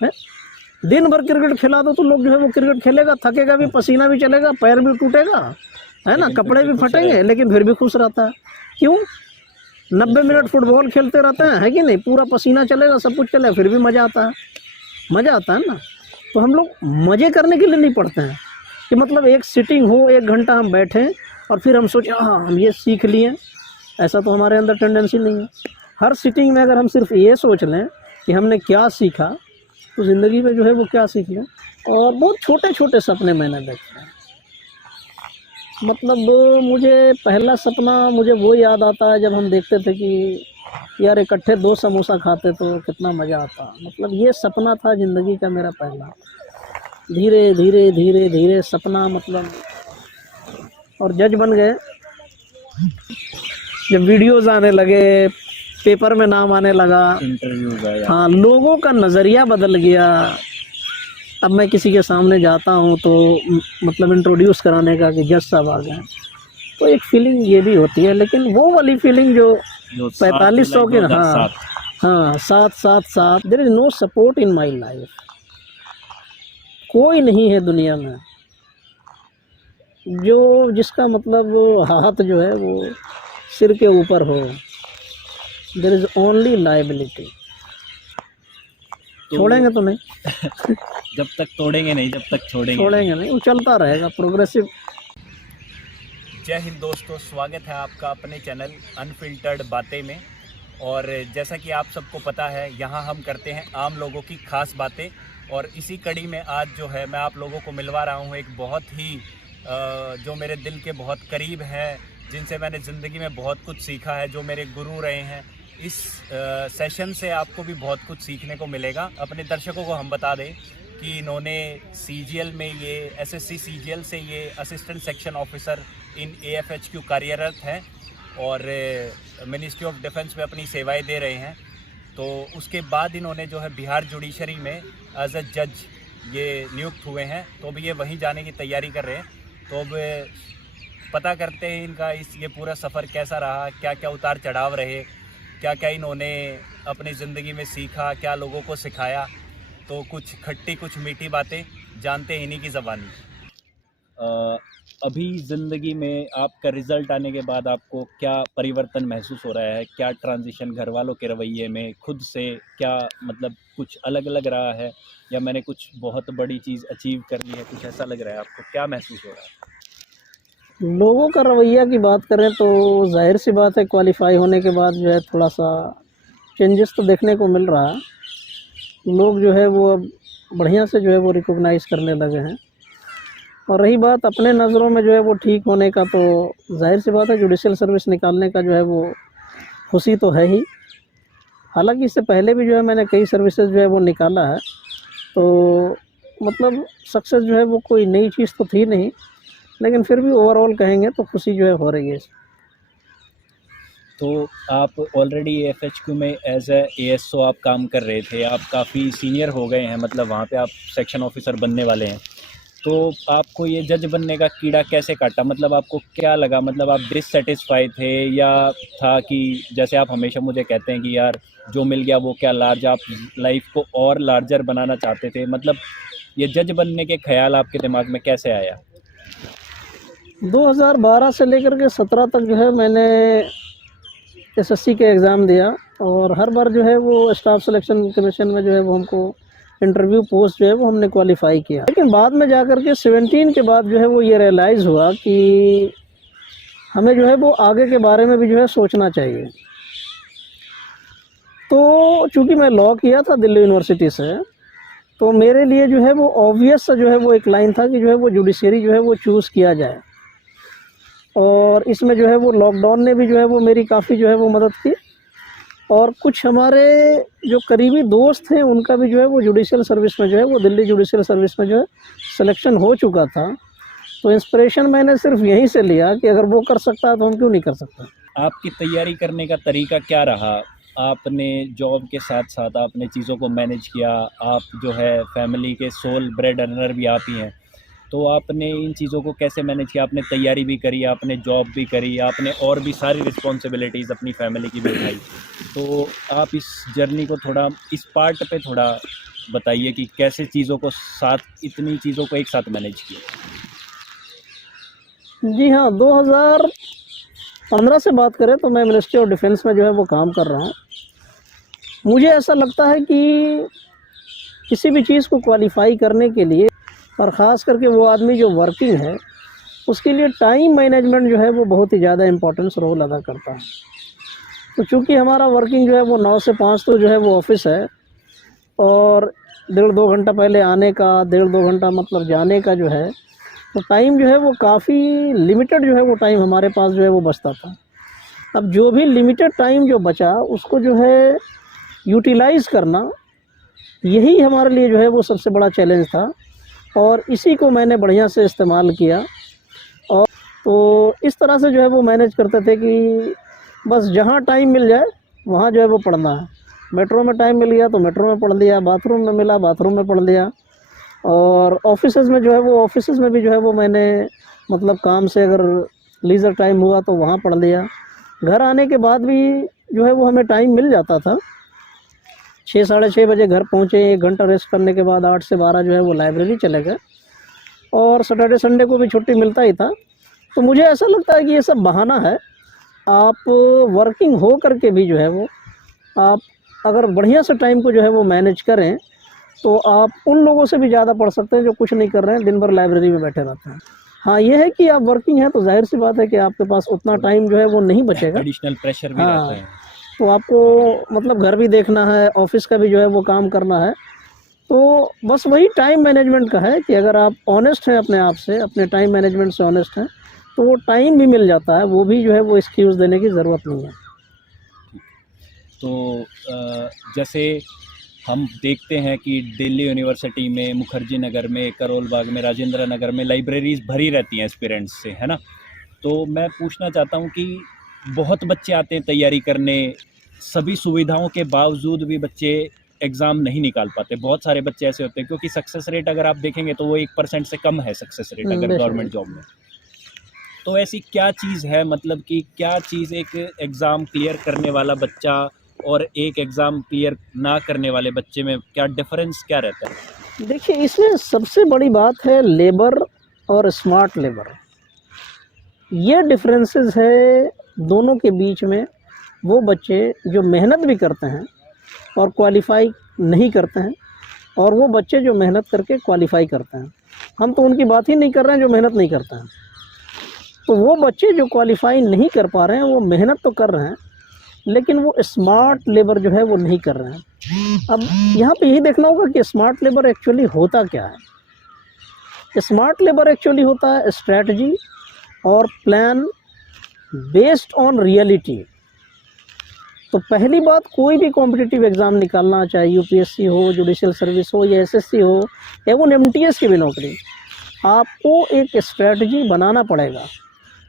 है। दिन भर क्रिकेट खिला दो तो लोग जो है वो क्रिकेट खेलेगा, थकेगा भी, पसीना भी चलेगा, पैर भी टूटेगा, है ना, कपड़े भी फटेंगे, लेकिन फिर भी खुश रहता है। क्यों? 90 मिनट फुटबॉल खेलते रहते हैं, है कि नहीं, पूरा पसीना चलेगा, सब कुछ चलेगा, फिर भी मज़ा आता है, मज़ा आता है ना। तो हम लोग मज़े करने के लिए नहीं पढ़ते हैं कि मतलब एक सिटिंग हो, 1 घंटा हम बैठें और फिर हम सोचें हाँ हम ये सीख लिए। ऐसा तो हमारे अंदर टेंडेंसी नहीं है। हर सिटिंग में अगर हम सिर्फ ये सोच लें कि हमने क्या सीखा, तो ज़िंदगी में जो है वो क्या सीख लें। और बहुत छोटे छोटे सपने मैंने देखे हैं। मतलब मुझे पहला सपना मुझे वो याद आता है जब हम देखते थे कि यार इकट्ठे 2 समोसा खाते तो कितना मज़ा आता। मतलब ये सपना था ज़िंदगी का मेरा पहला। धीरे धीरे धीरे धीरे सपना मतलब, और जज बन गए। जब वीडियोस आने लगे, पेपर में नाम आने लगा, इंटरव्यूज आया, हाँ, लोगों का नज़रिया बदल गया। अब मैं किसी के सामने जाता हूँ तो मतलब इंट्रोड्यूस कराने का कि जज साहब आ गए, तो एक फीलिंग ये भी होती है। लेकिन वो वाली फीलिंग जो 4500 के, हाँ हाँ, 7 there is no support in my life. कोई नहीं है दुनिया में जो जिसका मतलब हाथ जो है वो सिर के ऊपर हो। There is only liability. छोड़ेंगे तो नहीं जब तक तोड़ेंगे नहीं, जब तक छोड़ेंगे नहीं, वो चलता रहेगा, प्रोग्रेसिव। जय हिंद दोस्तों, स्वागत है आपका अपने चैनल अनफिल्टर्ड बातें में। और जैसा कि आप सबको पता है, यहाँ हम करते हैं आम लोगों की खास बातें। और इसी कड़ी में आज जो है मैं आप लोगों को मिलवा रहा हूँ एक बहुत ही जो मेरे दिल के बहुत करीब है, जिनसे मैंने ज़िंदगी में बहुत कुछ सीखा है, जो मेरे गुरु रहे हैं। इस सेशन से आपको भी बहुत कुछ सीखने को मिलेगा। अपने दर्शकों को हम बता दें कि इन्होंने सीजीएल में ये एसएससी सीजीएल से ये असिस्टेंट सेक्शन ऑफिसर इन एएफएचक्यू कार्यरत हैं और मिनिस्ट्री ऑफ डिफेंस में अपनी सेवाएं दे रहे हैं। तो उसके बाद इन्होंने जो है बिहार जुडिशरी में एज ए जज ये नियुक्त हुए हैं, तो अभी ये वहीं जाने की तैयारी कर रहे हैं। तो अब पता करते हैं इनका ये पूरा सफ़र कैसा रहा, क्या क्या उतार चढ़ाव रहे, क्या क्या इन्होंने अपनी ज़िंदगी में सीखा, क्या लोगों को सिखाया। तो कुछ खट्टी कुछ मीठी बातें जानते हैं इन्हीं की ज़बानी। अभी ज़िंदगी में आपका रिज़ल्ट आने के बाद आपको क्या परिवर्तन महसूस हो रहा है? क्या ट्रांजिशन घर वालों के रवैये में, खुद से क्या मतलब कुछ अलग अलग रहा है, या मैंने कुछ बहुत बड़ी चीज़ अचीव कर ली है, कुछ ऐसा लग रहा है आपको? क्या महसूस हो रहा है? लोगों का रवैया की बात करें तो जाहिर सी बात है, क्वालिफाई होने के बाद जो है थोड़ा सा चेंजेस तो देखने को मिल रहा है। लोग जो है वो अब बढ़िया से जो है वो रिकॉग्नाइज़ करने लगे हैं। और रही बात अपने नज़रों में जो है वो ठीक होने का, तो जाहिर सी बात है जुडिशियल सर्विस निकालने का जो है वो खुशी तो है ही। हालांकि इससे पहले भी जो है मैंने कई सर्विसेज जो है वो निकाला है, तो मतलब सक्सेस जो है वो कोई नई चीज़ तो थी नहीं, लेकिन फिर भी ओवरऑल कहेंगे तो खुशी जो है हो रही है। तो आप ऑलरेडी एएफएचक्यू में एज ए एएसओ आप काम कर रहे थे, आप काफ़ी सीनियर हो गए हैं, मतलब वहाँ पे आप सेक्शन ऑफिसर बनने वाले हैं। तो आपको ये जज बनने का कीड़ा कैसे काटा? मतलब आपको क्या लगा? मतलब आप डिससेटिस्फाई थे, या था कि जैसे आप हमेशा मुझे कहते हैं कि यार जो मिल गया वो क्या लार्ज, आप लाइफ को और लार्जर बनाना चाहते थे? मतलब ये जज बनने के ख्याल आपके दिमाग में कैसे आया? 2012 से लेकर के 17 तक जो है मैंने एसएससी के एग्ज़ाम दिया, और हर बार जो है वो स्टाफ सिलेक्शन कमीशन में जो है वो हमको इंटरव्यू पोस्ट जो है वो हमने क्वालिफाई किया। लेकिन बाद में जा कर के 17 के बाद जो है वो ये रियलाइज़ हुआ कि हमें जो है वो आगे के बारे में भी जो है सोचना चाहिए। तो चूँकि मैं लॉ किया था दिल्ली यूनिवर्सिटी से, तो मेरे लिए जो है वो ऑब्वियस सा जो है वो एक लाइन था कि जो है वो जुडिशरी जो है वो चूज़ किया जाए। और इसमें जो है वो लॉकडाउन ने भी जो है वो मेरी काफ़ी जो है वो मदद की, और कुछ हमारे जो करीबी दोस्त हैं उनका भी जो है वो जुडिशियल सर्विस में जो है वो दिल्ली जुडिशियल सर्विस में जो है सिलेक्शन हो चुका था। तो इंस्पिरेशन मैंने सिर्फ यहीं से लिया कि अगर वो कर सकता है तो हम क्यों नहीं कर सकते। आपकी तैयारी करने का तरीका क्या रहा? आपने जॉब के साथ साथ आपने चीज़ों को मैनेज किया, आप जो है फैमिली के सोल ब्रेड अर्नर भी आप ही हैं, तो आपने इन चीज़ों को कैसे मैनेज किया? आपने तैयारी भी करी, आपने जॉब भी करी, आपने और भी सारी रिस्पॉन्सिबिलिटीज़ अपनी फैमिली की भी उठाई। तो आप इस जर्नी को थोड़ा, इस पार्ट पे थोड़ा बताइए कि कैसे चीज़ों को साथ, इतनी चीज़ों को एक साथ मैनेज किया। जी हाँ, 2015 से बात करें तो मैं मिनिस्ट्री ऑफ डिफेंस में जो है वो काम कर रहा हूँ। मुझे ऐसा लगता है कि किसी भी चीज़ को क्वालिफाई करने के लिए, और ख़ास करके वो आदमी जो वर्किंग है, उसके लिए टाइम मैनेजमेंट जो है वो बहुत ही ज़्यादा इम्पोर्टेंस रोल अदा करता है। तो चूँकि हमारा वर्किंग जो है वो 9 से 5 तो जो है वो ऑफिस है, और 1.5-2 घंटा पहले आने का, 1.5-2 घंटा मतलब जाने का जो है, तो टाइम जो है वो काफ़ी लिमिटेड जो है वो टाइम हमारे पास जो है वो बचता था। अब जो भी लिमिटेड टाइम जो बचा उसको जो है यूटिलाइज़ करना, यही हमारे लिए जो है वो सबसे बड़ा चैलेंज था, और इसी को मैंने बढ़िया से इस्तेमाल किया। और तो इस तरह से जो है वो मैनेज करते थे कि बस जहाँ टाइम मिल जाए वहाँ जो है वो पढ़ना है। मेट्रो में टाइम मिल गया तो मेट्रो में पढ़ लिया, बाथरूम में मिला बाथरूम में पढ़ लिया, और ऑफिसेज़ में जो है वो ऑफिसेज़ में भी जो है वो मैंने मतलब काम से अगर लीज़र टाइम हुआ तो वहाँ पढ़ लिया। घर आने के बाद भी जो है वो हमें टाइम मिल जाता था। 6 साढ़े 6 बजे घर पहुँचे, 1 घंटा रेस्ट करने के बाद 8 से 12 जो है वो लाइब्रेरी चले गए, और सैटरडे संडे को भी छुट्टी मिलता ही था। तो मुझे ऐसा लगता है कि ये सब बहाना है। आप वर्किंग हो करके भी जो है वो आप अगर बढ़िया से टाइम को जो है वो मैनेज करें तो आप उन लोगों से भी ज़्यादा पढ़ सकते हैं जो कुछ नहीं कर रहे हैं, दिन भर लाइब्रेरी में बैठे रहते हैं। हाँ, ये है कि आप वर्किंग हैं तो जाहिर सी बात है कि आपके पास उतना टाइम जो है वो नहीं बचेगा। एडिशनल प्रेशर भी हाँ, रहता है। तो आपको मतलब घर भी देखना है, ऑफिस का भी जो है वो काम करना है। तो बस वही टाइम मैनेजमेंट का है कि अगर आप ऑनेस्ट हैं अपने आप से, अपने टाइम मैनेजमेंट से ऑनेस्ट हैं, तो वो टाइम भी मिल जाता है, वो भी जो है वो एक्सक्यूज़ देने की ज़रूरत नहीं है। तो जैसे हम देखते हैं कि दिल्ली यूनिवर्सिटी में, मुखर्जी नगर में, करोल बाग में, राजेंद्र नगर में लाइब्रेरीज़ भरी रहती हैं एस्पिरेंट्स से, है ना? तो मैं पूछना चाहता हूँ कि बहुत बच्चे आते हैं तैयारी करने, सभी सुविधाओं के बावजूद भी बच्चे एग्ज़ाम नहीं निकाल पाते। बहुत सारे बच्चे ऐसे होते हैं, क्योंकि सक्सेस रेट अगर आप देखेंगे तो वो 1% से कम है सक्सेस रेट अगर गवर्नमेंट जॉब में। तो ऐसी क्या चीज़ है, मतलब कि क्या चीज़ एक एग्ज़ाम क्लियर करने वाला बच्चा और एक एग्ज़ाम क्लियर ना करने वाले बच्चे में क्या डिफरेंस क्या रहता है? देखिए, इसमें सबसे बड़ी बात है लेबर और स्मार्ट लेबर। ये डिफरेंसेस है दोनों के बीच में। वो बच्चे जो मेहनत भी करते हैं और क्वालिफाई नहीं करते हैं, और वो बच्चे जो मेहनत करके क्वालिफाई करते हैं। हम तो उनकी बात ही नहीं कर रहे हैं जो मेहनत नहीं करते हैं। तो वो बच्चे जो क्वालिफाई नहीं कर पा रहे हैं वो मेहनत तो कर रहे हैं, लेकिन वो स्मार्ट लेबर जो है वो नहीं कर रहे हैं। अब यहाँ पे यही देखना होगा कि स्मार्ट लेबर एक्चुअली होता क्या है। स्मार्ट लेबर एक्चुअली होता है स्ट्रैटेजी और प्लान बेस्ड ऑन रियलिटी। तो पहली बात, कोई भी कॉम्पिटिटिव एग्ज़ाम निकालना, चाहे यूपीएससी हो, जुडिशियल सर्विस हो, या एसएससी हो, एवं एमटीएस की भी नौकरी, आपको एक स्ट्रैटेजी बनाना पड़ेगा,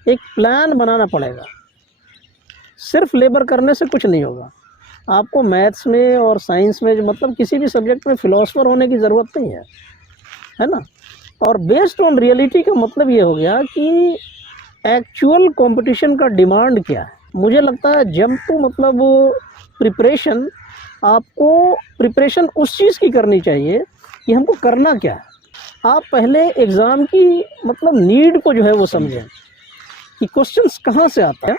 एक प्लान बनाना पड़ेगा। सिर्फ लेबर करने से कुछ नहीं होगा। आपको मैथ्स में और साइंस में, मतलब किसी भी सब्जेक्ट में फिलोसफर होने की ज़रूरत नहीं है ना। और बेस्ड ऑन रियलिटी का मतलब ये हो गया कि एक्चुअल कंपटीशन का डिमांड क्या है। मुझे लगता है जंप टू मतलब प्रिपरेशन, आपको प्रिपरेशन उस चीज़ की करनी चाहिए कि हमको करना क्या है। आप पहले एग्ज़ाम की मतलब नीड को जो है वो समझें कि क्वेश्चंस कहाँ से आता है,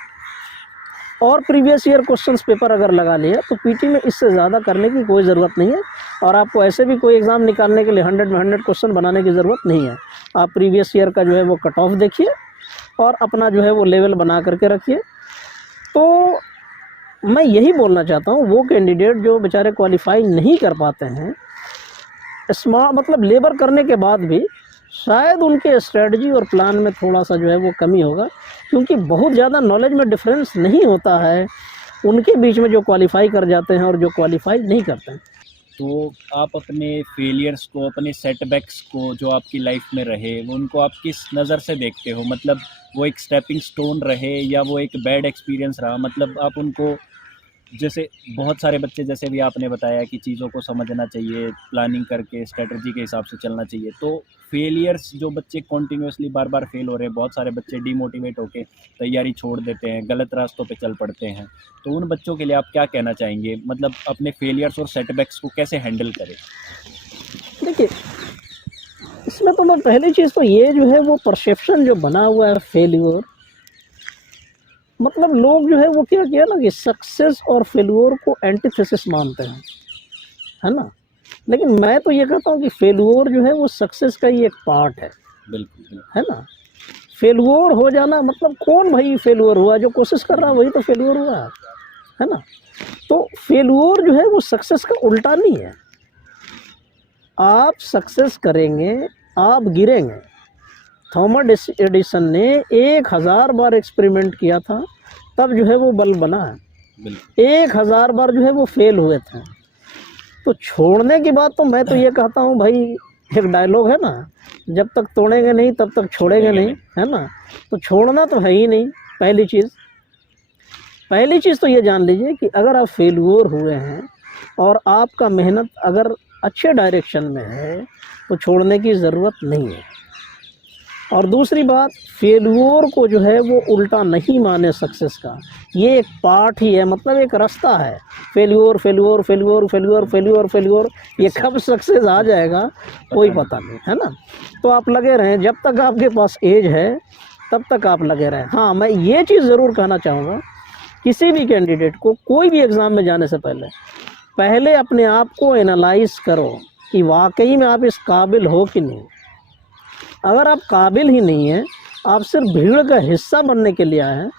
और प्रीवियस ईयर क्वेश्चंस पेपर अगर लगा लिया तो पीटी में इससे ज़्यादा करने की कोई ज़रूरत नहीं है। और आपको ऐसे भी कोई एग्ज़ाम निकालने के लिए 100 में 100 क्वेश्चन बनाने की ज़रूरत नहीं है। आप प्रीवियस ईयर का जो है वो कट ऑफ देखिए और अपना जो है वो लेवल बना करके रखिए। तो मैं यही बोलना चाहता हूँ, वो कैंडिडेट जो बेचारे क्वालिफाई नहीं कर पाते हैं, स्मार्ट मतलब लेबर करने के बाद भी शायद उनके स्ट्रेटजी और प्लान में थोड़ा सा जो है वो कमी होगा, क्योंकि बहुत ज़्यादा नॉलेज में डिफरेंस नहीं होता है उनके बीच में जो क्वालिफाई कर जाते हैं और जो क्वालिफाई नहीं करते हैं। तो आप अपने फेलियर्स को, अपने सेटबैक्स को जो आपकी लाइफ में रहे, वो उनको आप किस नज़र से देखते हो? मतलब वो एक स्टेपिंग स्टोन रहे या वो एक बैड एक्सपीरियंस रहा? मतलब आप उनको जैसे बहुत सारे बच्चे, जैसे भी आपने बताया कि चीज़ों को समझना चाहिए, प्लानिंग करके स्ट्रेटजी के हिसाब से चलना चाहिए, तो फेलियर्स जो बच्चे कॉन्टिन्यूसली बार बार फेल हो रहे हैं, बहुत सारे बच्चे डीमोटिवेट होकर तैयारी छोड़ देते हैं, गलत रास्तों पे चल पड़ते हैं, तो उन बच्चों के लिए आप क्या कहना चाहेंगे? मतलब अपने फेलियर्स और सेटबैक्स को कैसे हैंडल करें? देखिए, इसमें तो मैं पहली चीज़ तो ये जो है वो परसेप्शन जो बना हुआ है फेल्योर, मतलब लोग जो है वो क्या किया ना कि सक्सेस और फेल्योर को एंटीथेसिस मानते हैं, है ना। लेकिन मैं तो ये कहता हूँ कि फेल्योर जो है वो सक्सेस का ही एक पार्ट है, बिल्कुल, बिल्कुल। है ना। फेल्योर हो जाना मतलब कौन भाई फेल्योर हुआ? जो कोशिश कर रहा है वही तो फेल्योर हुआ है ना। तो फेल्योर जो है वो सक्सेस का उल्टा नहीं है। आप सक्सेस करेंगे, आप गिरेंगे। थॉमस एडिसन ने 1000 बार एक्सपेरिमेंट किया था, तब जो है वो बल्ब बना है। 1000 बार जो है वो फेल हुए थे। तो छोड़ने की बात तो मैं तो ये कहता हूँ भाई, एक डायलॉग है ना, जब तक तोड़ेंगे नहीं तब तक छोड़ेंगे नहीं, है ना। तो छोड़ना तो है ही नहीं। पहली चीज़ तो ये जान लीजिए कि अगर आप फेल्योर हुए हैं और आपका मेहनत अगर अच्छे डायरेक्शन में है तो छोड़ने की ज़रूरत नहीं है। और दूसरी बात, फेल्योर को जो है वो उल्टा नहीं माने सक्सेस का, ये एक पार्ट ही है, मतलब एक रास्ता है। Failure failure failure failure failure failure, ये कब सक्सेस आ जाएगा कोई पता नहीं, है ना। तो आप लगे रहें, जब तक आपके पास एज है तब तक आप लगे रहें। हाँ, मैं ये चीज़ ज़रूर कहना चाहूँगा, किसी भी कैंडिडेट को कोई भी एग्ज़ाम में जाने से पहले अपने आप को एनालाइज करो कि वाकई में आप इस काबिल हो कि नहीं। अगर आप काबिल ही नहीं हैं, आप सिर्फ भीड़ का हिस्सा बनने के लिए आए हैं,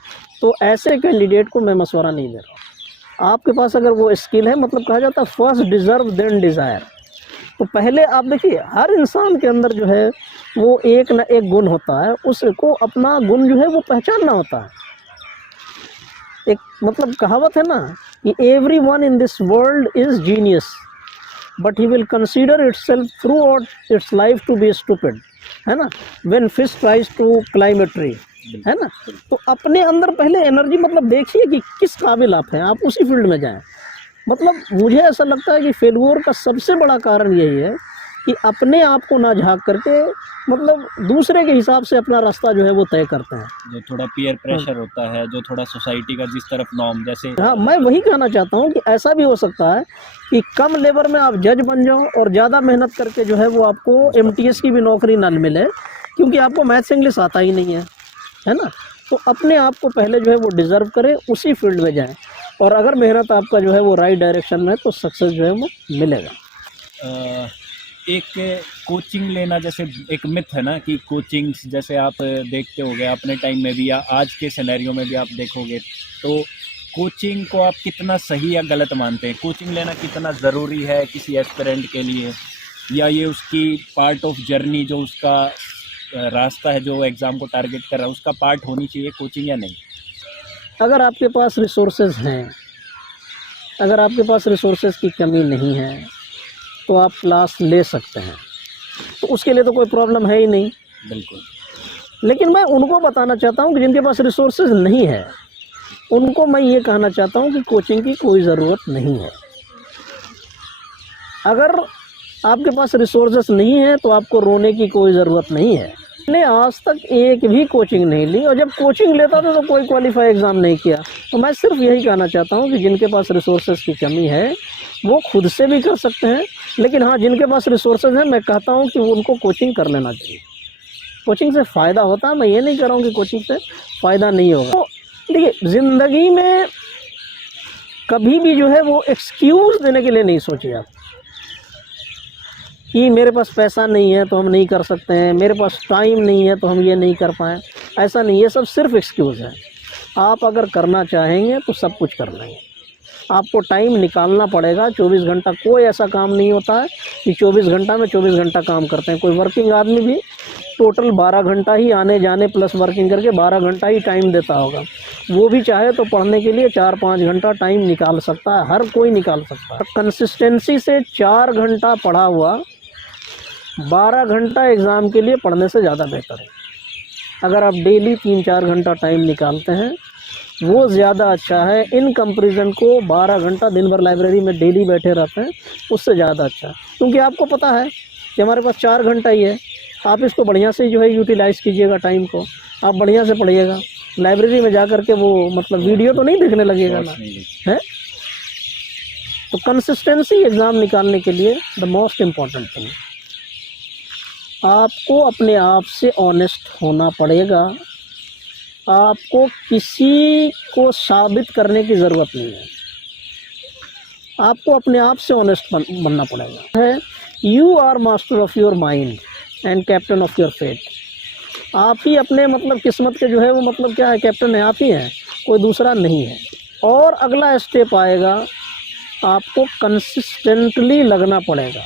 तो ऐसे कैंडिडेट को मैं मशवरा नहीं दे रहा हूँ। आपके पास अगर वो स्किल है, मतलब कहा जाता है फर्स्ट डिज़र्व देन डिज़ायर, तो पहले आप देखिए, हर इंसान के अंदर जो है वो एक ना एक गुण होता है, उसको अपना गुण जो है वो पहचानना होता है। एक मतलब कहावत है ना कि everyone in this world is genius but he will consider itself throughout its life to be stupid, है ना। When fish tries to climb a tree, है ना। तो अपने अंदर पहले एनर्जी मतलब देखिए कि किस काबिल आप हैं, आप उसी फील्ड में जाएं। मतलब मुझे ऐसा लगता है कि फेल्योर का सबसे बड़ा कारण यही है कि अपने आप को ना झांक करके मतलब दूसरे के हिसाब से अपना रास्ता जो है वो तय करते हैं। जो थोड़ा पीयर प्रेशर होता है, जो थोड़ा सोसाइटी का जिस तरफ नॉर्म, जैसे हाँ, मैं वही कहना चाहता हूँ कि ऐसा भी हो सकता है कि कम लेबर में आप जज बन जाओ और ज़्यादा मेहनत करके जो है वो आपको MTS की भी नौकरी ना मिले, क्योंकि आपको मैथ्स इंग्लिश आता ही नहीं है ना। तो अपने आप को पहले जो है वो डिज़र्व करें, उसी फील्ड में जाएं, और अगर मेहनत आपका जो है वो राइट डायरेक्शन में है तो सक्सेस जो है वो मिलेगा। एक कोचिंग लेना, जैसे एक मिथ है ना कि कोचिंग्स, जैसे आप देखते होंगे अपने टाइम में भी या आज के सिनेरियो में भी आप देखोगे, तो कोचिंग को आप कितना सही या गलत मानते हैं? कोचिंग लेना कितना ज़रूरी है किसी एस्पिरेंट के लिए, या ये उसकी पार्ट ऑफ जर्नी, जो उसका रास्ता है जो एग्ज़ाम को टारगेट कर रहा है, उसका पार्ट होनी चाहिए कोचिंग या नहीं? अगर आपके पास रिसोर्सेज हैं, अगर आपके पास रिसोर्सेज की कमी नहीं है तो आप क्लास ले सकते हैं, तो उसके लिए तो कोई प्रॉब्लम है ही नहीं। बिल्कुल। लेकिन मैं उनको बताना चाहता हूँ कि जिनके पास रिसोर्सेज नहीं है, उनको मैं ये कहना चाहता हूँ कि कोचिंग की कोई ज़रूरत नहीं है। अगर आपके पास रिसोर्सेज नहीं है तो आपको रोने की कोई ज़रूरत नहीं है। मैंने आज तक एक भी कोचिंग नहीं ली, और जब कोचिंग लेता था तो कोई क्वालिफाई एग्ज़ाम नहीं किया। तो मैं सिर्फ यही कहना चाहता हूँ कि जिनके पास रिसोर्सेज की कमी है वो खुद से भी कर सकते हैं, लेकिन हाँ, जिनके पास रिसोर्सेज हैं मैं कहता हूँ कि उनको कोचिंग कर लेना चाहिए। कोचिंग से फ़ायदा होता है, मैं ये नहीं कह रहा हूँ कि कोचिंग से फ़ायदा नहीं होगा। तो देखिए, ज़िंदगी में कभी भी जो है वो एक्सक्यूज़ देने के लिए नहीं सोचिए आप कि मेरे पास पैसा नहीं है तो हम नहीं कर सकते हैं, मेरे पास टाइम नहीं है तो हम ये नहीं कर पाएँ। ऐसा नहीं, ये सब सिर्फ एक्सक्यूज़ है। आप अगर करना चाहेंगे तो सब कुछ कर लेंगे। आपको टाइम निकालना पड़ेगा। 24 घंटा कोई ऐसा काम नहीं होता है कि 24 घंटा में 24 घंटा काम करते हैं। कोई वर्किंग आदमी भी टोटल 12 घंटा ही आने जाने प्लस वर्किंग करके 12 घंटा ही टाइम देता होगा। वो भी चाहे तो पढ़ने के लिए 4-5 घंटा टाइम निकाल सकता है, हर कोई निकाल सकता है। कंसिस्टेंसी से 4 घंटा पढ़ा हुआ 12 घंटा एग्ज़ाम के लिए पढ़ने से ज़्यादा बेहतर है। अगर आप डेली 3-4 घंटा टाइम निकालते हैं वो ज़्यादा अच्छा है इन कंपैरिजन को 12 घंटा दिन भर लाइब्रेरी में डेली बैठे रहते हैं, उससे ज़्यादा अच्छा है। क्योंकि आपको पता है कि हमारे पास 4 घंटा ही है, आप इसको बढ़िया से जो है यूटिलाइज़ कीजिएगा टाइम को, आप बढ़िया से पढ़िएगा। लाइब्रेरी में जा कर के वो मतलब वीडियो तो नहीं देखने लगेगा ना, है। तो कंसिस्टेंसी एग्ज़ाम निकालने के लिए द मोस्ट इम्पॉर्टेंट थिंग, आपको अपने आप से ऑनेस्ट होना पड़ेगा। आपको किसी को साबित करने की ज़रूरत नहीं है, आपको अपने आप से ऑनेस्ट बनना पड़ेगा। है you are master of your mind and captain of your fate. आप ही अपने मतलब किस्मत के जो है वो मतलब क्या है, कैप्टन है, आप ही हैं, कोई दूसरा नहीं है। और अगला स्टेप आएगा, आपको कंसिस्टेंटली लगना पड़ेगा।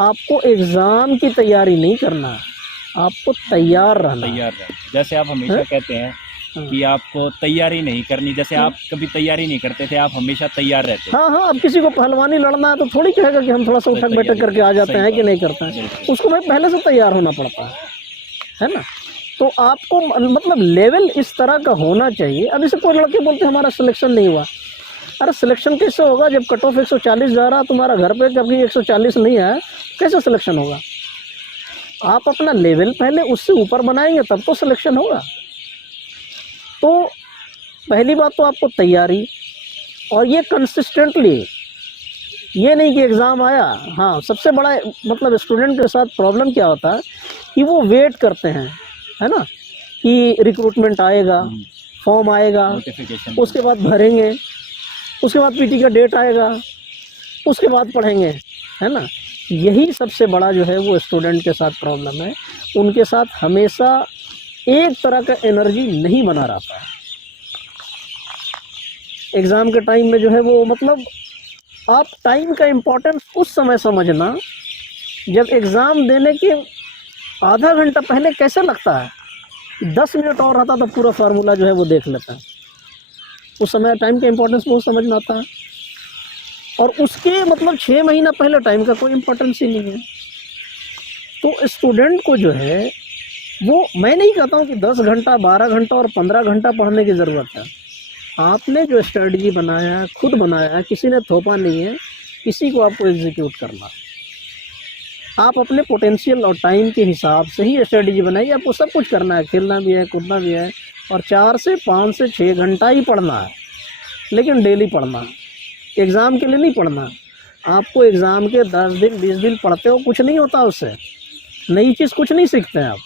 आपको एग्ज़ाम की तैयारी नहीं करना है, आपको तैयार रहना। जैसे आप हमेशा कहते हैं कि आपको तैयारी नहीं करनी, जैसे आप कभी तैयारी नहीं करते थे, आप हमेशा तैयार रहते थे। हाँ, अब किसी को पहलवानी लड़ना है तो थोड़ी कहेगा कि हम थोड़ा सा उठक बैठक करके आ जाते हैं कि नहीं करते हैं, उसको भाई पहले से तैयार होना पड़ता है ना। तो आपको मतलब लेवल इस तरह का होना चाहिए। अब इसे कोई लड़के बोलते हैं हमारा सिलेक्शन नहीं हुआ, अरे सिलेक्शन कैसे होगा जब कट ऑफ 140 जा रहा, तुम्हारा घर पे कभी 140 नहीं है, कैसे सिलेक्शन होगा? आप अपना लेवल पहले उससे ऊपर बनाएंगे तब तो सिलेक्शन होगा। तो पहली बात तो आपको तैयारी, और ये कंसिस्टेंटली, ये नहीं कि एग्ज़ाम आया। हाँ, सबसे बड़ा मतलब स्टूडेंट के साथ प्रॉब्लम क्या होता है कि वो वेट करते हैं, है ना, कि रिक्रूटमेंट आएगा, फॉर्म आएगा, उसके बाद भरेंगे, उसके बाद पीटी का डेट आएगा, उसके बाद पढ़ेंगे, है ना। यही सबसे बड़ा जो है वो स्टूडेंट के साथ प्रॉब्लम है। उनके साथ हमेशा एक तरह का एनर्जी नहीं बना रहता है। एग्ज़ाम के टाइम में जो है वो मतलब आप टाइम का इम्पोर्टेंस उस समय समझना जब एग्ज़ाम देने के आधा घंटा पहले कैसे लगता है, 10 मिनट और रहता तो पूरा फार्मूला जो है वो देख लेता है। उस समय टाइम का इम्पोर्टेंस बहुत समझ में आता है, और उसके मतलब 6 महीना पहले टाइम का कोई इम्पोर्टेंस ही नहीं है। तो स्टूडेंट को जो है वो, मैं नहीं कहता हूँ कि 10 घंटा 12 घंटा और 15 घंटा पढ़ने की ज़रूरत है। आपने जो स्ट्रेटजी बनाया है खुद बनाया है, किसी ने थोपा नहीं है, किसी को आपको एग्जीक्यूट करना है। आप अपने पोटेंशियल और टाइम के हिसाब से ही स्ट्रेटजी बनाइए। आपको सब कुछ करना है, खेलना भी है, कूदना भी है, और 4 से 5 से 6 घंटा ही पढ़ना है, लेकिन डेली पढ़ना है। एग्ज़ाम के लिए नहीं पढ़ना। आपको एग्ज़ाम के 10 दिन 20 दिन पढ़ते हो, कुछ नहीं होता उससे, नई चीज़ कुछ नहीं सीखते हैं आप।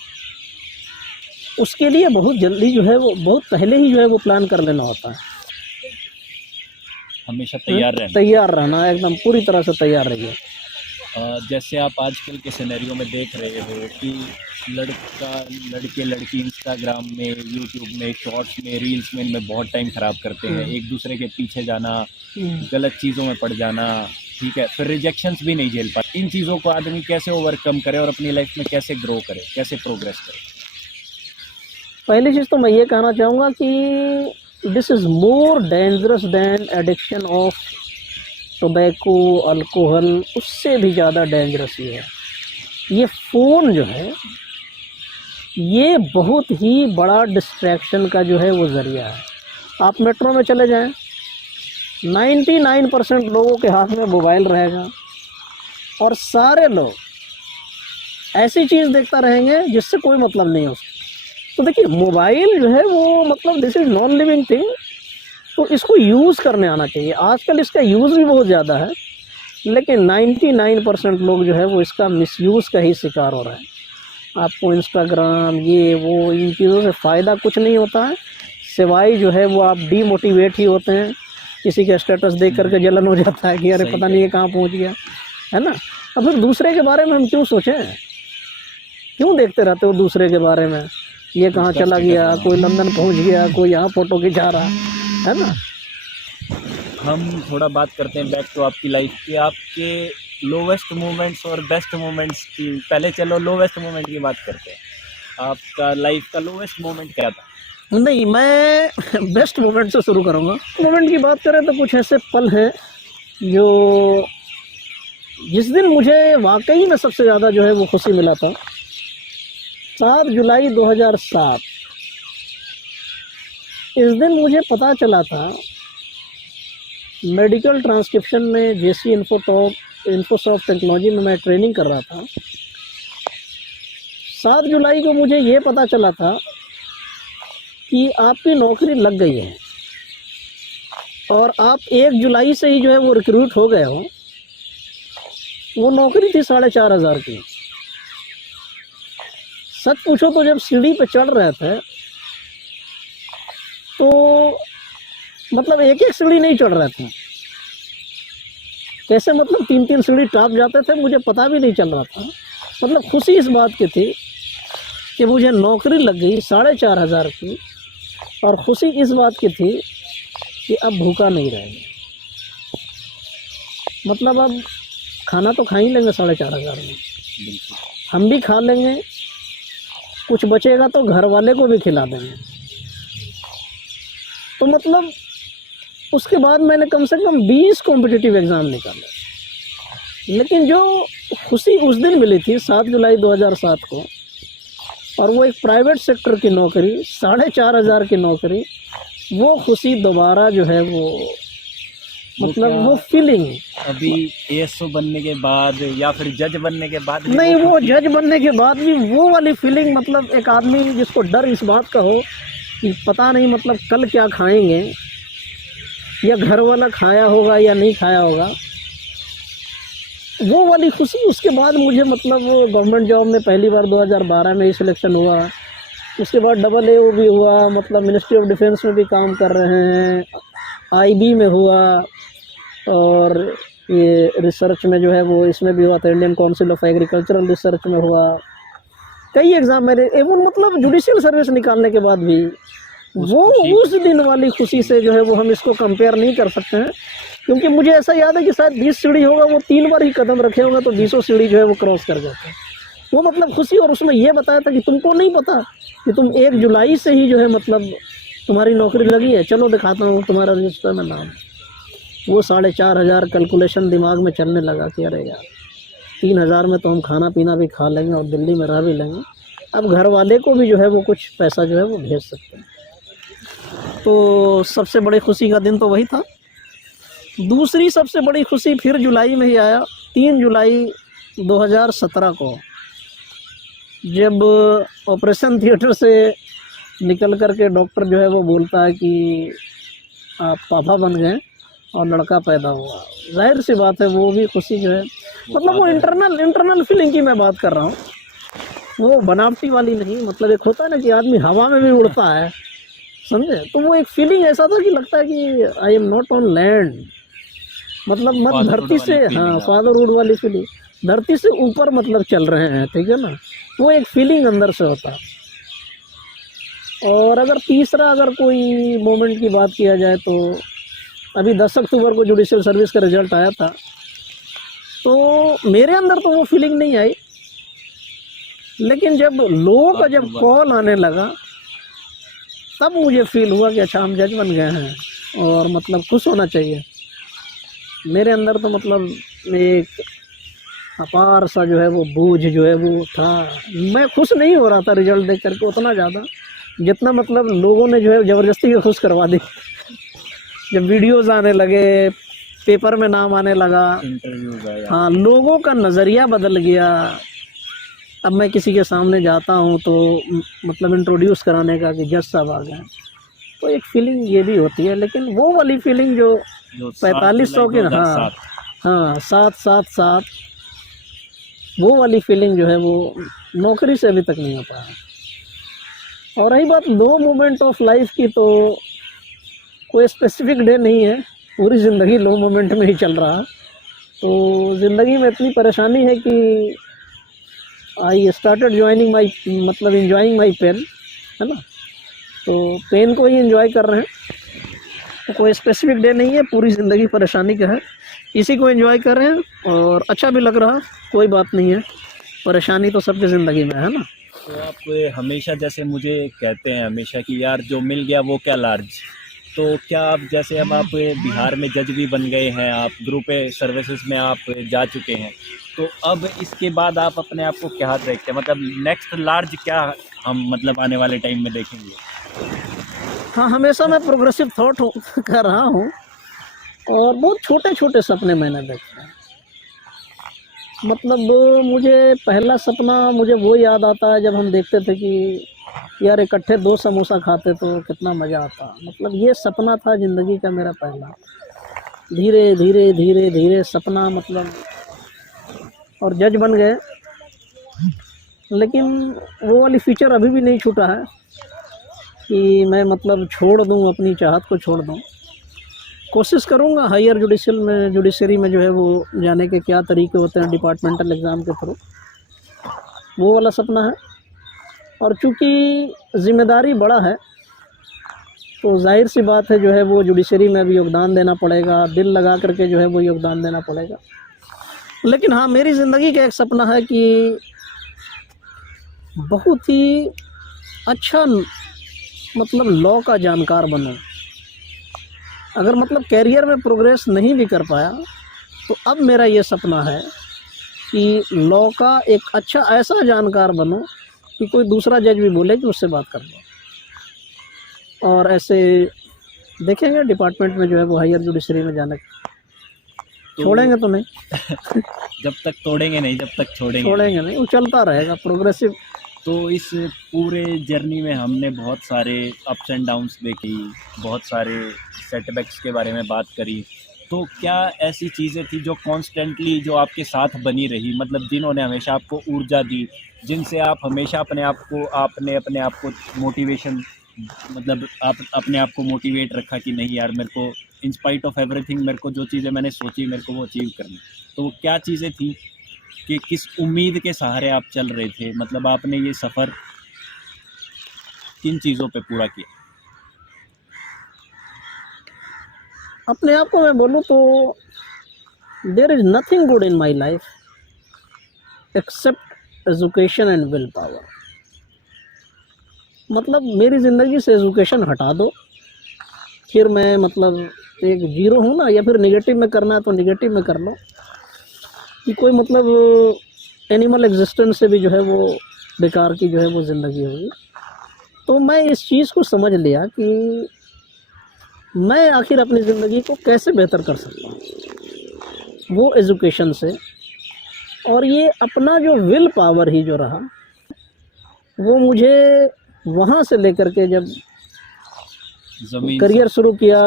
उसके लिए बहुत जल्दी जो है वो, बहुत पहले ही जो है वो प्लान कर लेना होता है। हमेशा तैयार रहना, एकदम पूरी तरह से तैयार रहिए। जैसे आप आजकल के सिनेरियो में देख रहे हो कि लड़के लड़की इंस्टाग्राम में, यूट्यूब में, शॉर्ट्स में, रील्स में, इनमें बहुत टाइम ख़राब करते हैं। एक दूसरे के पीछे जाना, गलत चीज़ों में पड़ जाना, ठीक है, फिर रिजेक्शंस भी नहीं झेल पाते। इन चीज़ों को आदमी कैसे ओवरकम करे और अपनी लाइफ में कैसे ग्रो करे, कैसे प्रोग्रेस करे? पहली चीज़ तो मैं ये कहना चाहूँगा कि this is more dangerous than addiction of tobacco, alcohol, उससे भी ज़्यादा डेंजरस ये है। ये फ़ोन जो है ये बहुत ही बड़ा डिस्ट्रैक्शन का जो है वो ज़रिया है। आप मेट्रो में चले जाएं, 99% लोगों के हाथ में मोबाइल रहेगा, और सारे लोग ऐसी चीज़ देखता रहेंगे जिससे कोई मतलब नहीं है उसको। तो देखिए, मोबाइल जो है वो मतलब this is non living thing, तो इसको यूज़ करने आना चाहिए। आजकल इसका यूज़ भी बहुत ज़्यादा है, लेकिन 99% लोग जो है वो इसका मिसयूज़ का ही शिकार हो रहे हैं। आपको इंस्टाग्राम, ये वो, इन चीज़ों से फ़ायदा कुछ नहीं होता है, सिवाय जो है वो आप डीमोटिवेट ही होते हैं। किसी का स्टेटस देख करके जलन हो जाता है कि अरे पता नहीं ये कहाँ पहुँच गया, है ना। अब फिर दूसरे के बारे में हम क्यों सोचें, क्यों देखते रहते हो दूसरे के बारे में, ये कहाँ चला गया, कोई लंदन पहुँच गया, कोई यहाँ फ़ोटो खिंचा रहा है ना। हम थोड़ा बात करते हैं बैक टू आपकी लाइफ की, आपके लोवेस्ट मोमेंट्स और बेस्ट मोमेंट्स की। पहले चलो लोवेस्ट मोमेंट की बात करते हैं। आपका लाइफ का लोवेस्ट मोमेंट क्या था? नहीं, मैं बेस्ट मोमेंट से शुरू करूँगा। मोमेंट की बात करें तो कुछ ऐसे पल हैं जो, जिस दिन मुझे वाकई में सबसे ज़्यादा जो है वो खुशी मिला था, 7 जुलाई 2007, इस दिन मुझे पता चला था, मेडिकल ट्रांसक्रिप्शन में जेसी इन्फोसॉफ्ट टेक्नोलॉजी में मैं ट्रेनिंग कर रहा था। 7 जुलाई को मुझे ये पता चला था कि आपकी नौकरी लग गई है और आप 1 जुलाई से ही जो है वो रिक्रूट हो गए हो। वो नौकरी थी 4,500 की। सच पूछो तो जब सीढ़ी पे चढ़ रहे थे तो मतलब एक एक सीढ़ी नहीं चढ़ रहे थे, कैसे मतलब 3-3 सीढ़ी टॉप जाते थे, मुझे पता भी नहीं चल रहा था। मतलब खुशी इस बात की थी कि मुझे नौकरी लग गई 4,500 की, और खुशी इस बात की थी कि अब भूखा नहीं रहेंगे। मतलब अब खाना तो खा ही लेंगे 4,500 में, हम भी खा लेंगे, कुछ बचेगा तो घर वाले को भी खिला देंगे। तो मतलब उसके बाद मैंने कम से कम 20 कॉम्पिटिटिव एग्ज़ाम निकाले, लेकिन जो खुशी उस दिन मिली थी 7 जुलाई 2007 को, और वो एक प्राइवेट सेक्टर की नौकरी, 4,500 की नौकरी, वो खुशी दोबारा जो है वो मतलब वो फीलिंग अभी एएसओ बनने के बाद या फिर जज बनने के बाद भी नहीं, वो जज बनने के बाद भी वो वाली फीलिंग, मतलब एक आदमी जिसको डर इस बात का हो कि पता नहीं मतलब कल क्या खाएंगे, या घर वाला खाया होगा या नहीं खाया होगा, वो वाली खुशी। उसके बाद मुझे मतलब वो गवर्नमेंट जॉब में पहली बार 2012 में ही सिलेक्शन हुआ। उसके बाद AAO भी हुआ, मतलब मिनिस्ट्री ऑफ डिफेंस में भी काम कर रहे हैं, IB में हुआ, और ये रिसर्च में जो है वो इसमें भी हुआ था, Indian council of agricultural research में हुआ। कई एग्ज़ाम मेरे एवं मतलब जुडिशियल सर्विस निकालने के बाद भी वो उस दिन वाली खुशी से जो है वो हम इसको कंपेयर नहीं कर सकते हैं, क्योंकि मुझे ऐसा याद है कि शायद 20 सीढ़ी होगा, वो 3 बार ही कदम रखे होगा तो 20 सीढ़ी जो है वो क्रॉस कर जाते हैं। वो मतलब खुशी, और उसमें ये बताया था कि तुमको नहीं पता कि तुम 1 जुलाई से ही जो है मतलब तुम्हारी नौकरी लगी है, चलो दिखाता हूँ तुम्हारा रजिस्टर में नाम। वो 4,500 कैलकुलेशन दिमाग में चलने लगा कि अरे यार 3,000 में तो हम खाना पीना भी खा लेंगे और दिल्ली में रह भी लेंगे, अब घर वाले को भी जो है वो कुछ पैसा जो है वो भेज सकते हैं। तो सबसे बड़ी खुशी का दिन तो वही था। दूसरी सबसे बड़ी खुशी फिर जुलाई में ही आया, 3 जुलाई 2017 को, जब ऑपरेशन थिएटर से निकल कर के डॉक्टर जो है वो बोलता है कि आप पापा बन गए और लड़का पैदा हुआ। जाहिर सी बात है वो भी खुशी जो है, मतलब वो इंटरनल फीलिंग की मैं बात कर रहा हूँ, वो बनावटी वाली नहीं। मतलब एक होता है ना कि आदमी हवा में भी उड़ता है, समझे, तो वो एक फीलिंग ऐसा था कि लगता है कि I am not on land, मतलब मत धरती से, हाँ फादरहुड वाली फीलिंग, धरती से ऊपर मतलब चल रहे हैं, ठीक है ना, वो एक फीलिंग अंदर से होता। और अगर तीसरा अगर कोई मोमेंट की बात किया जाए तो अभी 10 अक्टूबर को जुडिशियल सर्विस का रिजल्ट आया था, तो मेरे अंदर तो वो फीलिंग नहीं आई, लेकिन जब लोगों का जब कॉल आने लगा तब मुझे फील हुआ कि अच्छा हम जज बन गए हैं और मतलब खुश होना चाहिए। मेरे अंदर तो मतलब एक अपार सा जो है वो बोझ जो है वो था। मैं खुश नहीं हो रहा था रिजल्ट देख करके उतना ज़्यादा, जितना मतलब लोगों ने जो है ज़बरदस्ती के खुश करवा दी। जब वीडियोज़ आने लगे, पेपर में नाम आने लगा, इंटरव्यूज आया, हाँ, लोगों का नज़रिया बदल गया। अब मैं किसी के सामने जाता हूँ तो मतलब इंट्रोड्यूस कराने का कि जज साहब आ गए, तो एक फीलिंग ये भी होती है। लेकिन वो वाली फीलिंग जो 4500 के, हाँ 7 वो वाली फीलिंग जो है वो नौकरी से अभी तक नहीं हो पाया। और रही बात लो मोमेंट ऑफ लाइफ की, तो कोई स्पेसिफिक डे नहीं है, पूरी ज़िंदगी लो मोमेंट में ही चल रहा। तो ज़िंदगी में इतनी परेशानी है कि आई स्टार्टेड ज्वाइनिंग माई मतलब इंजॉइंग माई पेन, है ना, तो पेन को ही एंजॉय कर रहे हैं। तो कोई स्पेसिफिक डे नहीं है, पूरी ज़िंदगी परेशानी का है, इसी को एंजॉय कर रहे हैं और अच्छा भी लग रहा। कोई बात नहीं है, परेशानी तो सबकी ज़िंदगी में है ना। तो आप हमेशा जैसे मुझे कहते हैं हमेशा कि यार जो मिल गया वो क्या लार्ज, तो क्या आप जैसे अब आप बिहार में जज भी बन गए हैं, आप ग्रुप सर्विसेज में आप जा चुके हैं, तो अब इसके बाद आप अपने आप को क्या देखते हैं, मतलब नेक्स्ट लार्ज क्या हम मतलब आने वाले टाइम में देखेंगे? हाँ, हमेशा मैं प्रोग्रेसिव थॉट कर रहा हूँ और बहुत छोटे छोटे सपने मैंने देखे हैं। मतलब मुझे पहला सपना मुझे वो याद आता है जब हम देखते थे कि यार इकट्ठे 2 समोसा खाते तो कितना मज़ा आता। मतलब ये सपना था ज़िंदगी का मेरा पहला। धीरे धीरे धीरे धीरे सपना मतलब और जज बन गए, लेकिन वो वाली फीचर अभी भी नहीं छूटा है कि मैं मतलब छोड़ दूँ, अपनी चाहत को छोड़ दूँ। कोशिश करूँगा हायर जुडिशरी में जो है वो जाने के क्या तरीके होते हैं डिपार्टमेंटल एग्ज़ाम के थ्रू, वो वाला सपना है। और चूँकि ज़िम्मेदारी बड़ा है तो जाहिर सी बात है जो है वो जुडिशरी में भी योगदान देना पड़ेगा, दिल लगा करके जो है वो योगदान देना पड़ेगा। लेकिन हाँ, मेरी ज़िंदगी का एक सपना है कि बहुत ही अच्छा मतलब लॉ का जानकार बनूं। अगर मतलब कैरियर में प्रोग्रेस नहीं भी कर पाया तो अब मेरा ये सपना है कि लॉ का एक अच्छा ऐसा जानकार बनूं कि कोई दूसरा जज भी बोले कि उससे बात कर लो। और ऐसे देखेंगे डिपार्टमेंट में जो है वो हायर जुडिशरी में जाने तो छोड़ेंगे तो नहीं जब तक तोड़ेंगे नहीं, जब तक छोड़ेंगे नहीं, वो चलता रहेगा प्रोग्रेसिव। तो इस पूरे जर्नी में हमने बहुत सारे अप्स एंड डाउन्स देखी, बहुत सारे सेटबैक्स के बारे में बात करी। तो क्या ऐसी चीज़ें थी जो कॉन्स्टेंटली जो आपके साथ बनी रही, मतलब जिन्होंने हमेशा आपको ऊर्जा दी, जिनसे आप हमेशा अपने आप को मोटिवेशन, मतलब आप अपने आप को मोटिवेट रखा कि नहीं यार, मेरे को इन स्पाइट ऑफ एवरीथिंग, मेरे को जो चीज़ें मैंने सोची मेरे को वो अचीव करनी। तो वो क्या चीज़ें थी कि किस उम्मीद के सहारे आप चल रहे थे, मतलब आपने ये सफ़र किन चीज़ों पे पूरा किया? अपने आप को मैं बोलूँ तो there is nothing good in my life except education and will power. मतलब मेरी ज़िंदगी से एजुकेशन हटा दो, फिर मैं मतलब एक जीरो हूँ ना, या फिर निगेटिव में करना है तो निगेटिव में कर लो कि कोई मतलब एनिमल एग्जिस्टेंस से भी जो है वो बेकार की जो है वो ज़िंदगी होगी। तो मैं इस चीज़ को समझ लिया कि मैं आखिर अपनी ज़िंदगी को कैसे बेहतर कर सकता हूँ, वो एजुकेशन से। और ये अपना जो विल पावर ही जो रहा वो मुझे वहाँ से लेकर के जब करियर शुरू किया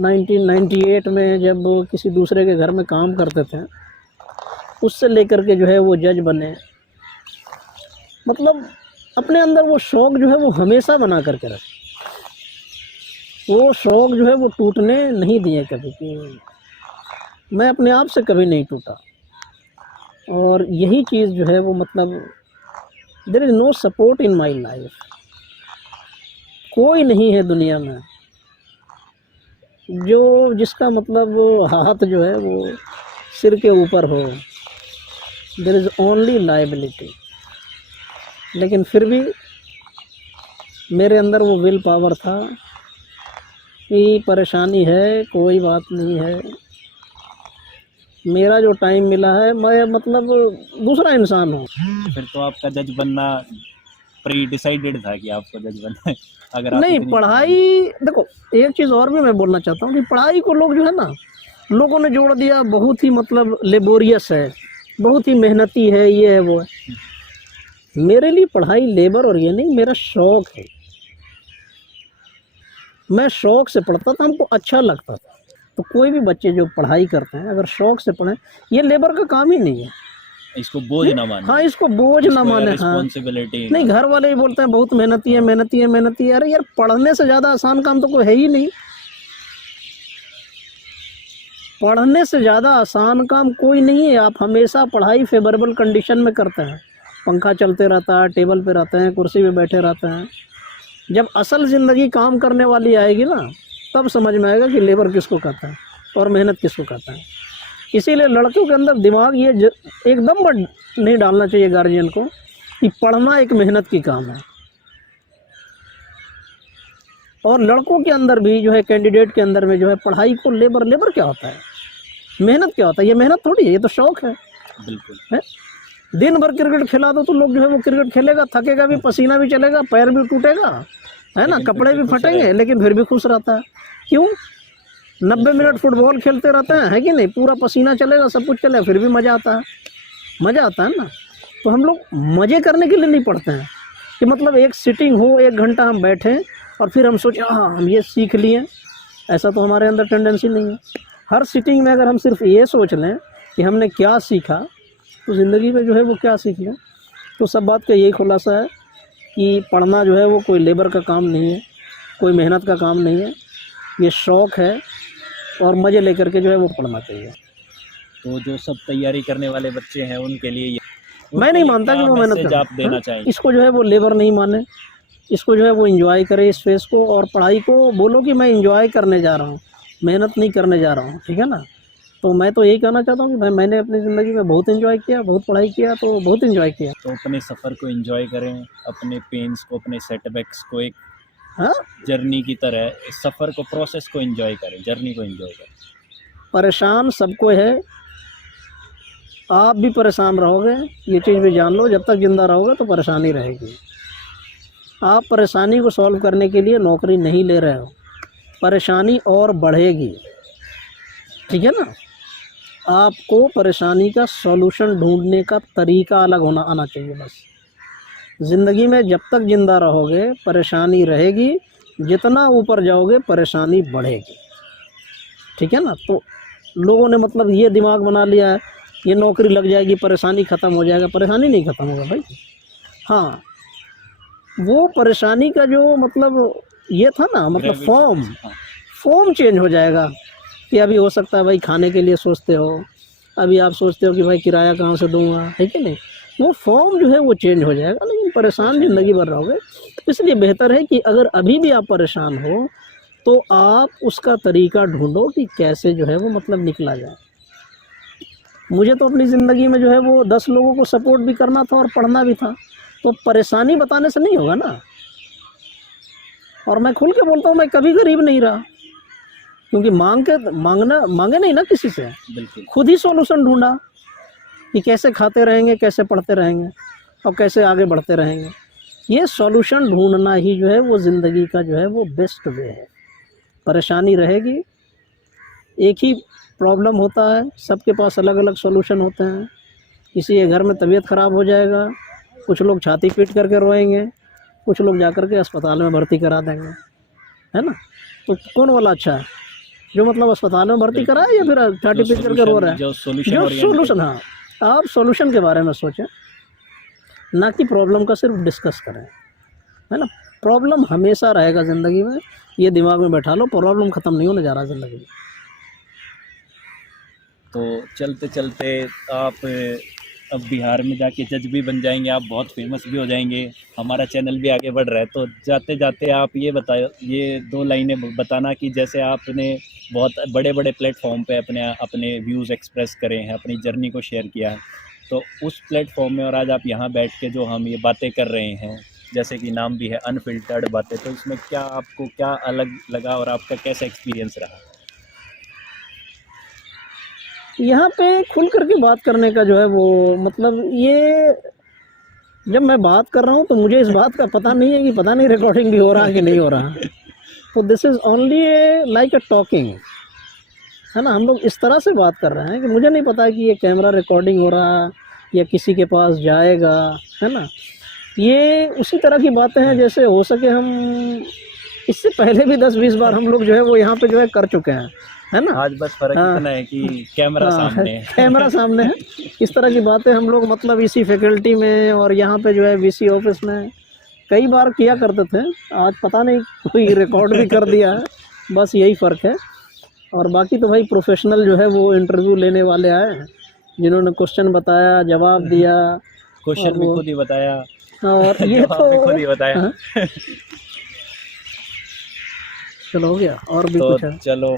1998 में, जब किसी दूसरे के घर में काम करते थे, उससे लेकर के जो है वो जज बने। मतलब अपने अंदर वो शौक़ जो है वो हमेशा बना करके रखे, वो शौक़ जो है वो टूटने नहीं दिए कभी, कि मैं अपने आप से कभी नहीं टूटा। और यही चीज़ जो है वो मतलब there is no support in my life. कोई नहीं है दुनिया में जो जिसका मतलब हाथ जो है वो सिर के ऊपर हो। There is only liability. लेकिन फिर भी मेरे अंदर वो विल पावर था कि परेशानी है, कोई बात नहीं है, मेरा जो टाइम मिला है मैं मतलब दूसरा इंसान हूँ। फिर तो आपका जज बनना प्री डिसाइडेड था कि आपको जज बनना है। अगर आप नहीं, पढ़ाई देखो, एक चीज़ और भी मैं बोलना चाहता हूँ कि पढ़ाई को लोग जो है ना, लोगों ने जोड़ दिया, बहुत ही मतलब लेबोरियस है, बहुत ही मेहनती है, ये है वो है। मेरे लिए पढ़ाई लेबर और ये नहीं, मेरा शौक़ है। मैं शौक़ से पढ़ता था, हमको अच्छा लगता था। तो कोई भी बच्चे जो पढ़ाई करते हैं अगर शौक़ से पढ़ें, ये लेबर का काम ही नहीं है। इसको बोझ ना माने। हाँ, इसको बोझ ना माने। हाँ, नहीं, घर वाले ही बोलते हैं बहुत मेहनती है, मेहनती है, मेहनती है। अरे यार, पढ़ने से ज़्यादा आसान काम तो कोई है ही नहीं। पढ़ने से ज़्यादा आसान काम कोई नहीं है। आप हमेशा पढ़ाई फेवरेबल कंडीशन में करते हैं, पंखा चलते रहता है, टेबल पे रहते हैं, कुर्सी पे बैठे रहते हैं। जब असल ज़िंदगी काम करने वाली आएगी ना, तब समझ में आएगा कि लेबर किसको कहता है और मेहनत किसको कहता है। इसीलिए लड़कों के अंदर दिमाग ये एकदम नहीं डालना चाहिए गार्जियन को कि पढ़ना एक मेहनत की काम है। और लड़कों के अंदर भी जो है, कैंडिडेट के अंदर में जो है, पढ़ाई को लेबर क्या होता है, मेहनत क्या होता है। ये मेहनत थोड़ी है, ये तो शौक़ है। बिल्कुल है। दिन भर क्रिकेट खिला दो तो लोग जो है वो क्रिकेट खेलेगा, थकेगा भी, पसीना भी चलेगा, पैर भी टूटेगा, है ना, लेकिन कपड़े फिर भी खुश फटेंगे रहे। लेकिन फिर भी खुश रहता है। क्यों? 90 मिनट फुटबॉल खेलते रहते हैं, है कि नहीं, पूरा पसीना चलेगा, सब कुछ चलेगा, फिर भी मज़ा आता है, मज़ा आता है ना। तो हम लोग मज़े करने के लिए नहीं पढ़ते हैं कि मतलब एक सिटिंग हो, 1 घंटा हम बैठें और फिर हम सोचें हाँ हम ये सीख लिए। ऐसा तो हमारे अंदर टेंडेंसी नहीं है। हर सिटिंग में अगर हम सिर्फ ये सोच लें कि हमने क्या सीखा, तो ज़िंदगी में जो है वो क्या सीख लें। तो सब बात का यही खुलासा है कि पढ़ना जो है वो कोई लेबर का काम नहीं है, कोई मेहनत का काम नहीं है, ये शौक़ है और मज़े लेकर के जो है वो पढ़ना चाहिए। तो जो सब तैयारी करने वाले बच्चे हैं उनके लिए मैं नहीं मानता कि वो मेहनत मैसेज कर, आप देना चाहेंगे? इसको जो है वो लेबर नहीं माने, इसको जो है वो एंजॉय करे इस फेज़ को, और पढ़ाई को बोलो कि मैं एंजॉय करने जा रहा हूँ, मेहनत नहीं करने जा रहा हूँ, ठीक है ना। तो मैं तो यही कहना चाहता हूँ कि भाई मैंने अपनी ज़िंदगी में बहुत एंजॉय किया, बहुत पढ़ाई किया, तो बहुत एंजॉय किया। तो अपने सफ़र को एंजॉय करें, अपने पेन्स को, अपने सेटबैक्स को एक हाँ, जर्नी की तरह इस सफ़र को, प्रोसेस को एंजॉय करें, जर्नी को एंजॉय करें। परेशान सबको है, आप भी परेशान रहोगे, ये चीज़ भी जान लो, जब तक ज़िंदा रहोगे तो परेशानी रहेगी। आप परेशानी को सॉल्व करने के लिए नौकरी नहीं ले रहे हो, परेशानी और बढ़ेगी, ठीक है ना। आपको परेशानी का सॉल्यूशन ढूंढने का तरीका अलग होना आना चाहिए बस। ज़िंदगी में जब तक ज़िंदा रहोगे परेशानी रहेगी, जितना ऊपर जाओगे परेशानी बढ़ेगी, ठीक है ना। तो लोगों ने मतलब ये दिमाग बना लिया है, ये नौकरी लग जाएगी परेशानी ख़त्म हो जाएगा। परेशानी नहीं ख़त्म होगा भाई। हाँ, वो परेशानी का जो मतलब ये था ना, मतलब फॉर्म चेंज हो जाएगा कि अभी हो सकता है भाई खाने के लिए सोचते हो, अभी आप सोचते हो कि भाई किराया कहाँ से दूंगा, है कि नहीं। वो फॉर्म जो है वो चेंज हो जाएगा, लेकिन परेशान ज़िंदगी भर रहोगे। इसलिए बेहतर है कि अगर अभी भी आप परेशान हो तो आप उसका तरीका ढूंढो कि कैसे जो है वो मतलब निकला जाए। मुझे तो अपनी ज़िंदगी में जो है वो 10 लोगों को सपोर्ट भी करना था और पढ़ना भी था, तो परेशानी बताने से नहीं होगा ना। और मैं खुल के बोलता हूँ, मैं कभी गरीब नहीं रहा, क्योंकि मांगे नहीं ना किसी से, बिल्कुल। खुद ही सॉल्यूशन ढूंढा कि कैसे खाते रहेंगे, कैसे पढ़ते रहेंगे और कैसे आगे बढ़ते रहेंगे। ये सॉल्यूशन ढूंढना ही जो है वो ज़िंदगी का जो है वो बेस्ट वे है। परेशानी रहेगी, एक ही प्रॉब्लम होता है, सबके पास अलग अलग सॉल्यूशन होते हैं। किसी के घर में तबीयत ख़राब हो जाएगा, कुछ लोग छाती पीट करके रोएंगे, कुछ लोग जाकर के अस्पताल में भर्ती करा देंगे, है ना। तो कौन वाला अच्छा है, जो मतलब अस्पताल में भर्ती कराए या फिर छाती पीट करके रो रहा है? जो सॉल्यूशन, हाँ, आप सॉल्यूशन के बारे में सोचें, ना कि प्रॉब्लम का सिर्फ डिस्कस करें, है ना। प्रॉब्लम हमेशा रहेगा ज़िंदगी में, ये दिमाग में बैठा लो, प्रॉब्लम ख़त्म नहीं होने जा रहा ज़िंदगी में। तो चलते चलते आप अब बिहार में जाके जज भी बन जाएंगे, आप बहुत फेमस भी हो जाएंगे, हमारा चैनल भी आगे बढ़ रहा है। तो जाते जाते आप ये बताओ, ये 2 लाइनें बताना कि जैसे आपने बहुत बड़े बड़े प्लेटफॉर्म पे अपने व्यूज़ एक्सप्रेस करे हैं, अपनी जर्नी को शेयर किया है, तो उस प्लेटफॉर्म में और आज आप यहाँ बैठ के जो हम ये बातें कर रहे हैं, जैसे कि नाम भी है अनफिल्टर्ड बातें, तो इसमें क्या आपको क्या अलग लगा और आपका कैसा एक्सपीरियंस रहा? यहाँ पे खुल करके बात करने का जो है वो मतलब, ये जब मैं बात कर रहा हूँ तो मुझे इस बात का पता नहीं है कि पता नहीं रिकॉर्डिंग भी हो रहा है कि नहीं हो रहा। तो this is only like a talking, है ना। हम लोग इस तरह से बात कर रहे हैं कि मुझे नहीं पता कि ये कैमरा रिकॉर्डिंग हो रहा है या किसी के पास जाएगा, है ना। ये उसी तरह की बातें हैं जैसे हो सके हम इससे पहले भी 10-20 बार हम लोग जो है वो यहाँ पे जो है कर चुके हैं, है ना। आज बस फर्क इतना है कि कैमरा सामने है। कैमरा सामने है। इस तरह की बातें हम लोग मतलब इसी फैकल्टी में और यहाँ पे जो है वीसी ऑफिस में कई बार किया करते थे। आज पता नहीं कोई रिकॉर्ड भी कर दिया है, बस यही फ़र्क है। और बाकी तो भाई प्रोफेशनल जो है वो इंटरव्यू लेने वाले आए हैं, जिन्होंने क्वेश्चन बताया, जवाब दिया, क्वेश्चन भी खुद ही बताया और ये तो खुद ही बताया। चलो हो गया, और भी तो कुछ है? चलो